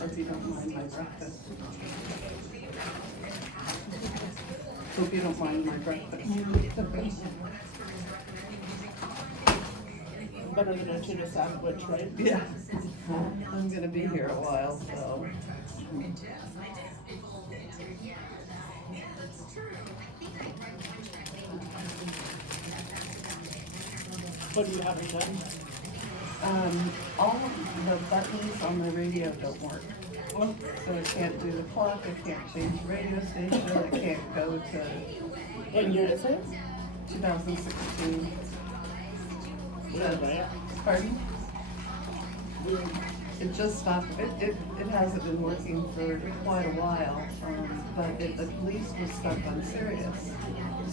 Hope you don't mind my breakfast. Hope you don't mind my breakfast. Better than a tuna sandwich, right? Yeah. I'm gonna be here a while, so. What do you have done? All of the buttons on the radio don't work. So I can't do the clock, I can't change the radio station, I can't go to What year is it? 2016. Right. Pardon? It just stopped. It hasn't been working for quite a while, but it at least was stuck on Sirius.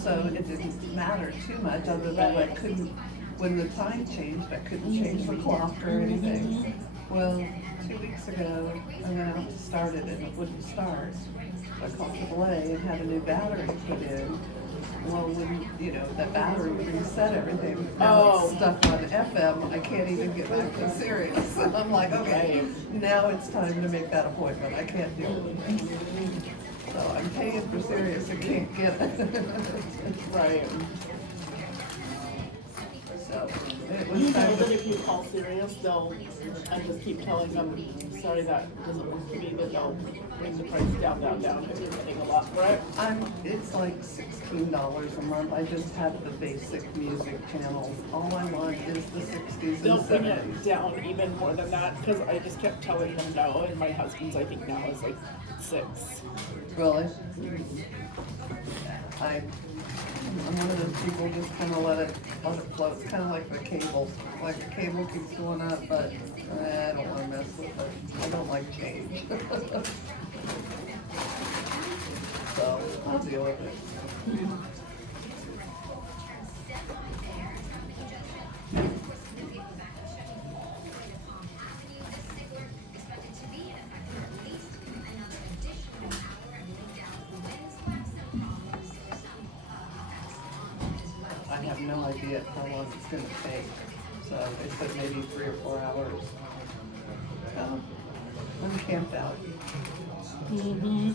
So it didn't matter too much other than I couldn't, when the time changed, I couldn't change the clock or anything. Well, 2 weeks ago, I went out to start it and it wouldn't start. I called AAA and had a new battery put in. Well, when, that battery reset everything, now it's Oh. stuck on FM, I can't even get back to Sirius. So I'm like, okay, now it's time to make that appointment, I can't deal with this. So I'm paying for Sirius and can't get it. Right. So, it You was know time that to, if you call Sirius, I just keep telling them, sorry, that doesn't work for me, that they'll bring the price down, if you're getting a lot for it. it's like $16 a month, I just have the basic music channels. All I want is the 60s They'll and bring 70s. it down even more than that, because I just kept telling them no, and my husband's, I think now is like 6. Really? I'm one of those people just kind of let it float. It's kind of like the cable. Like the cable keeps going up, but I don't want to mess with it. I don't like change. So I'll deal with it. I have no idea how long it's gonna take. So they said maybe 3 or 4 hours. So I'm camped out. Mm-hmm.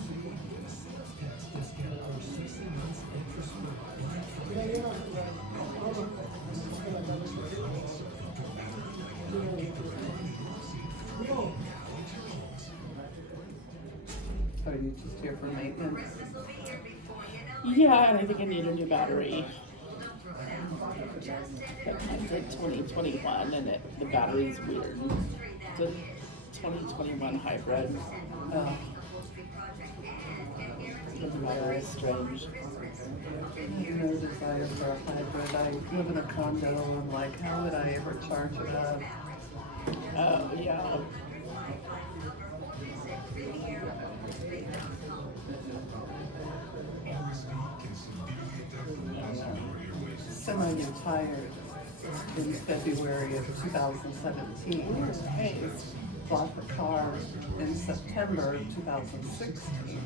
So you just here for maintenance? Yeah, and I think I need a new battery. But mine's like 2021, and the battery's weird. It's a 2021 hybrid. Oh. The battery is strange. I have no desire for a hybrid. I live in a condo and like, how would I ever charge it up? Oh, yeah. Semi-retired in February of 2017. Nice. Bought the car in September of 2016.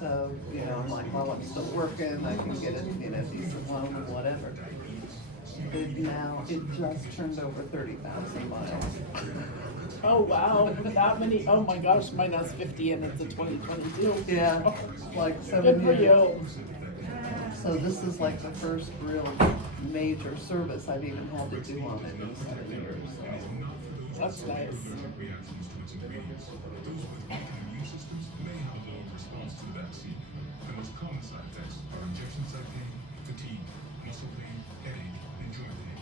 So, I'm like, while I'm still working, I can get a, decent loan or whatever. It just turned over 30,000 miles. Oh, wow. That many. Oh my gosh, mine has 50 and it's a 2022. Yeah, like Good 7 for years. you. So this is like the first real major service I've even had to do on it in 7 years. That's nice. The most common side effects are injection site pain, fatigue, muscle pain, headache, and joint pain.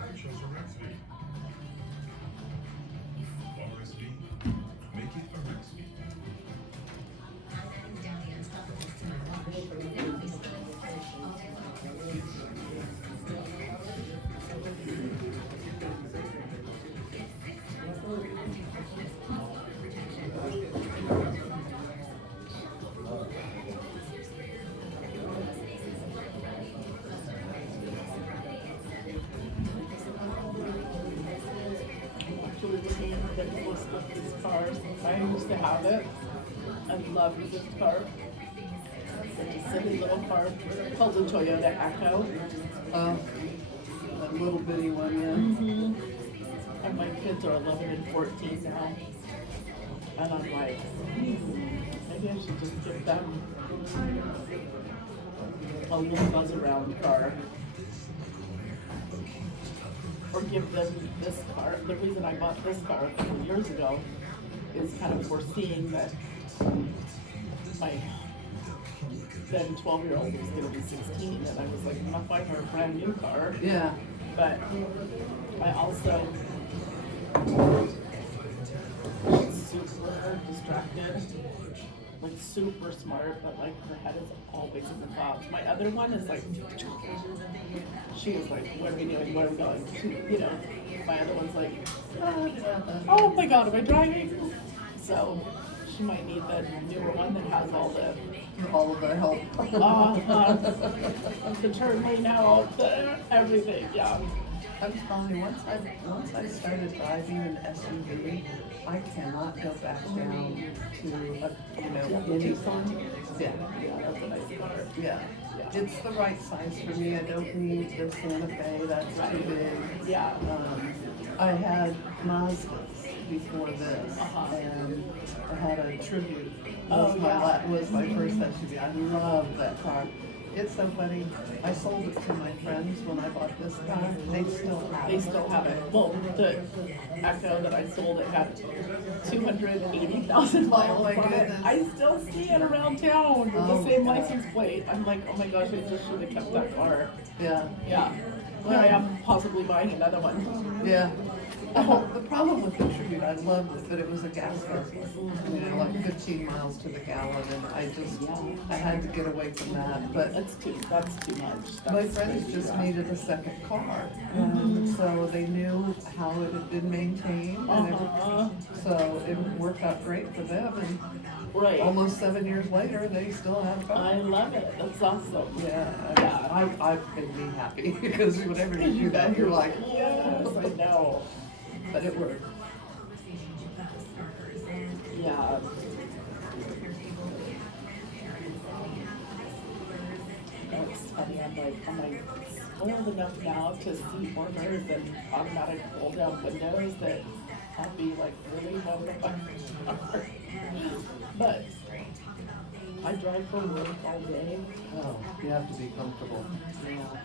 I chose Arexvy. RSV, make it Arexvy. Actually looking at the list of this car. I used to have it. I loved this car. It's such a silly little car. It's called the Toyota Echo. That little bitty one, yeah. Mm-hmm. And my kids are 11 and 14 now. And I'm like, maybe I should just give them a little buzz around car. Or give them this car. The reason I bought this car a couple years ago is kind of foreseeing that my then 12-year-old was gonna be 16, and I was like, I'm not buying her a brand new car. Yeah. But I also super distracted, like super smart, but like her head is always in the clouds. My other one is like, she is like, what are we doing? Where are we going? My other one's like, oh my god, am I driving? So she might need the newer one that has all the help. the turn lane out, everything, yeah. I'm telling you, once I started driving an SUV, I cannot go back down to any. Yeah, Yeah, that's a nice car. yeah. It's the right size for me. I don't need the Santa Fe, that's too big. Yeah. I had Mazdas before this, and I had a Tribute. Was my first SUV. I love that car. It's so funny. I sold it to my friends when I bought this car. They still have it. They still have it. Well, the Echo that I sold, it had 280,000 miles Oh my on it. goodness. I still see it around town with Oh the same my license plate. I'm like, oh my gosh, I just should have kept that car. Yeah. Yeah. Here I am possibly buying another one. Yeah. The problem with the Tribute, I loved it, but it was a gas guzzler. Like 15 miles to the gallon, and I had to get away from that. But That's too much. my That's friends crazy. just needed a second car, and so they knew how it had been maintained, and so it worked out great for them. And Right. almost 7 years later, they still have a car. I love it. That's awesome. Yeah, I've made me happy because whenever you do that, you're like, Yes, I know. but it worked. Yeah. That's funny. I'm spoiled enough now to see orders and automatic pull down windows that I'll be like really having a car. But I drive for work all day. Oh, you have to be comfortable. Yeah.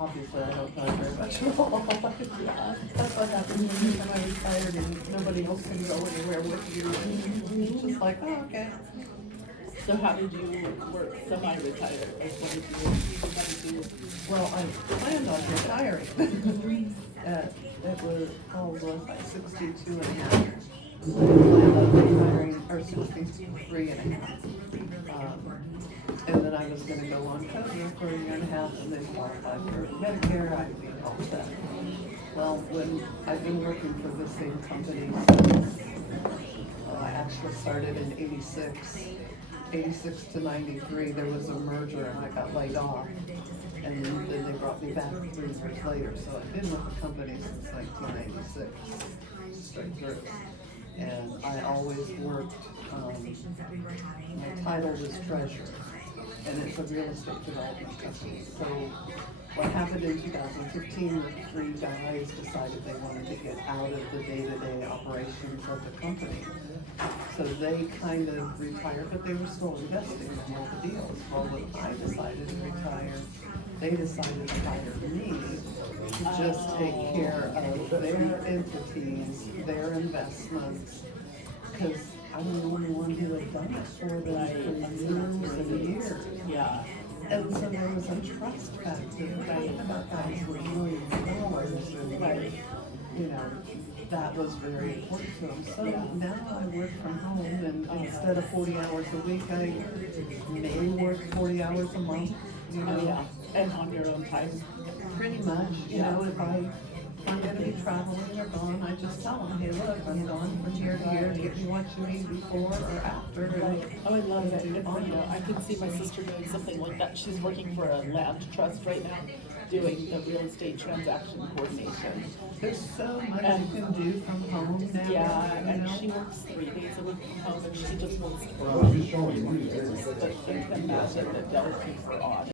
Obviously, I don't drive very much at all. That's what happened when I retired and nobody else can go anywhere with you. And it's just like, oh, okay. So how did you work semi-retired? Like what did you do? Well, I planned on retiring. It was, was I 62 and a half. I planned on retiring, or 63 and a half. And then I was gonna go on COVID for a year and a half and then qualify for Medicare, I'd be all set. Well, when I've been working for the same company since, I actually started in 86 to 93, there was a merger and I got laid off. And then they brought me back 3 years later, so I've been with the company since 1996, straight through. And I always worked, my title was treasurer, and it's a real estate development company. So what happened in 2015, the 3 guys decided they wanted to get out of the day-to-day operations of the company. So they kind of retired, but they were still investing in all the deals. Well, when I decided to retire, they decided to hire me to just take care of their entities, their investments, because I'm the only one who had done it for them for years and years. Yeah. And so there was a trust factor, right, about guys with millions of dollars, and that was very important to them. So now I work from home, and instead of 40 hours a week, I may work 40 hours a month. Yeah. And on your own time. Pretty much, if I'm gonna be traveling or gone, I just tell them, hey, look, I'm gone from here to here, get me what you need before or after. And Oh, I love it. I can see my sister doing something like that. She's working for a land trust right now, doing the real estate transaction coordination. there's so much you can do from home now. Yeah, and she works 3 days a week from home, and she just works for 40 years. But you can imagine that they'll keep her on.